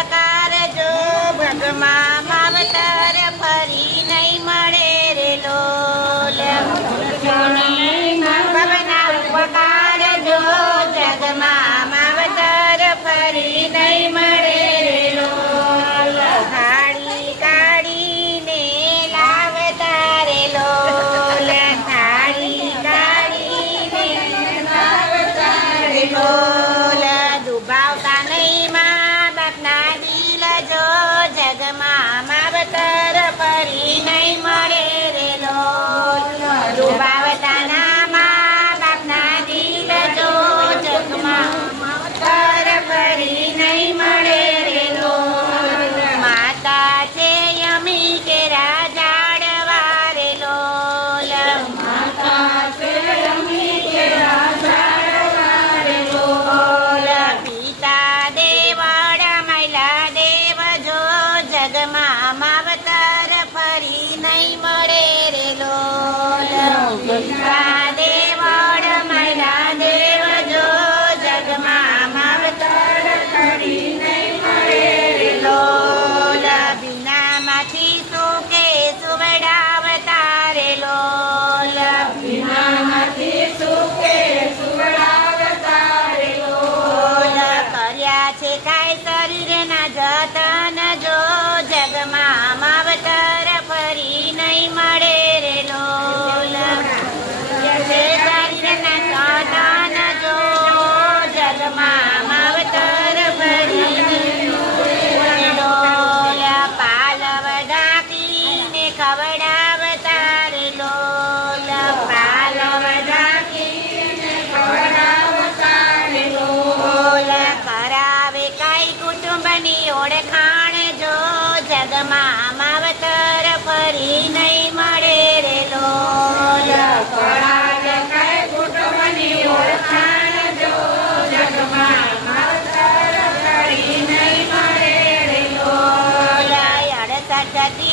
ઉપકાર જો ભગમાં માવતર ફરી નહીં મળે રે લોલ ભગના ઉપકાર જો જગમાં માવતર ફરી નહીં મળે રે લોલ થાળી કાઢીને લાવતા રે લોલ થાળી કાઢીને લાવતા રે લોલ દુભાવતા નહીં મા બાપના દિલ જો જગમાં માવતર ફરી નહીં મળે રે લોલ દુભાવતા ના મા બાપના દિલ જો જગમાં માવતર ફરી નહીં મળે રે લોલ માતા છે યમી કે રાજાડવા રે લોલ માતા છે યમી કે રાજાડવા રે લોલ પિતા દેવડ મહિલા દેવ જો જગમાં માવતર ફરી નહીં મળે રે લોલ પિતા દેવડ મહિલા દેવ જો જગમાં માવતર ફરી નહીં મળે રે લોલ ભીનામાંથી સુકે સુવડાવતા રે લોલ ભીનામાંથી સુકે સુવડાવતા રે લોલ કર્યા છે કાંઈ શરીરના જતન જો જગમાં માવતર ફરી નહીં મળે રે લોલ કર્યા છે શરીરના જતન જો જગમાં માવતર ફરી નહીં મળે રે લોલ પાલવ ઢાંકીને ખવડાવતા રે લોલ પાલવ ઢાંકીને ખવડાવતા રે લોલ કરાવે કાંઈ કુટુંબની ઓળખાણ જો જગમાં માવતર ફરી નહીં મળે રે લોલ કરાવે કાંઈ કુટુંબની ઓળખાણ જો જગમાં માવતર ફરી નહીં મળે રે લોલ 68